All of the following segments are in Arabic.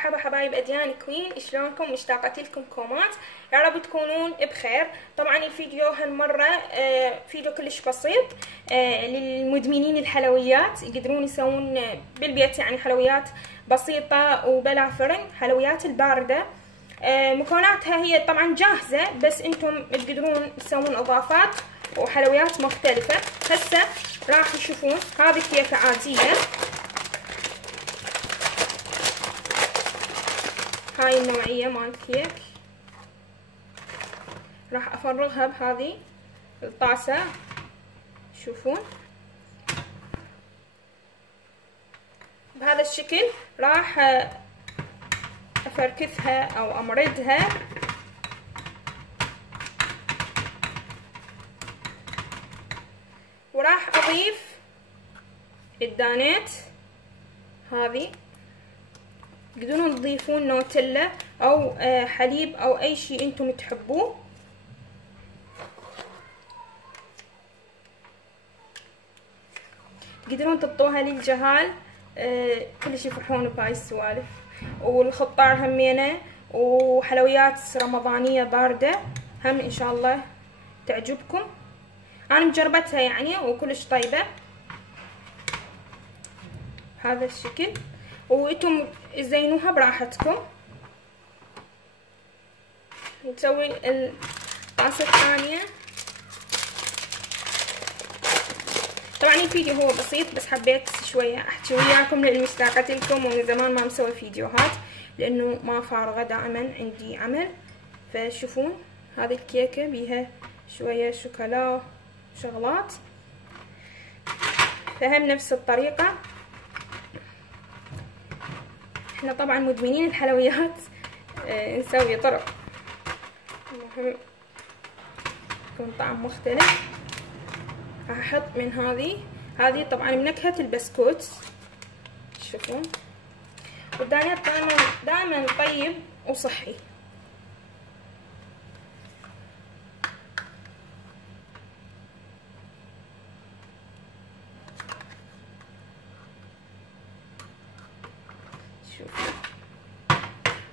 مرحبا حبايب اديان كوين، شلونكم؟ مشتاقة لكم كومات، يا رب تكونون بخير. طبعا الفيديو هالمرة فيديو كلش بسيط للمدمنين الحلويات، يقدرون يسوون بالبيت يعني حلويات بسيطة وبلا فرن، حلويات الباردة. مكوناتها هي طبعا جاهزة، بس انتم تقدرون تسوون اضافات وحلويات مختلفة. هسه راح تشوفون هذه كيكة عادية، هاي النوعية مال كيك. راح افرغها بهذه الطاسة، شوفون بهذا الشكل. راح افركثها او امردها، وراح اضيف الدانات هذه. تقدرون تضيفون نوتيلا او حليب او اي شيء انتم تحبوه. تقدرون تحطوها للجهال، كلش يفرحون بهاي السوالف. والخطار همينه، وحلويات رمضانية باردة هم ان شاء الله تعجبكم. انا مجربتها يعني وكلش طيبة بهذا الشكل، وانتم زينوها براحتكم. نسوي الطاسة الثانية. طبعا الفيديو هو بسيط، بس حبيت شوية احكي وياكم لاني مشتاقة لكم، ومن زمان ما مسوي فيديوهات لانه ما فارغة، دائما عندي عمل. فشوفون هذه الكيكة بيها شوية شوكولا وشغلات، فهم نفس الطريقة. احنا طبعا مدمنين الحلويات، نسوي طرق المهم يكون طعم مختلف. راح احط من هذه طبعا بنكهة البسكوت، شوفون. والدانات دائما طيب وصحي.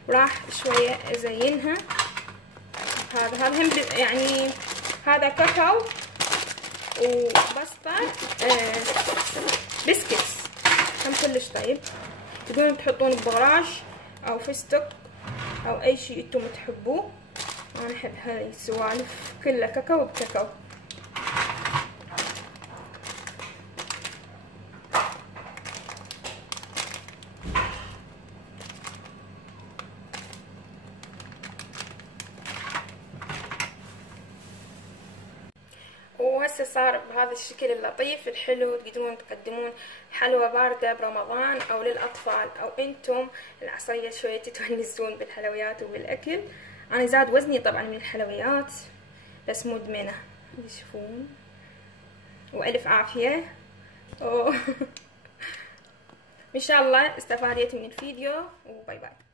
وراح شوية ازينها. هذا هم يعني هذا كاكاو وبسطة بسكتس، هم كلش طيب. تقدرون تحطون بغراش او فستق او اي شيء انتم تحبوه. انا احب هاي السوالف كلها كاكاو بكاكاو. وهسه صار بهذا الشكل اللطيف الحلو. تقدرون تقدمون حلوى باردة برمضان او للاطفال، او انتم العصرية شوية تتونسون بالحلويات وبالاكل. انا زاد وزني طبعا من الحلويات، بس مدمنة. تشوفون، والف عافية. ان شاء الله استفاديت من الفيديو، وباي باي.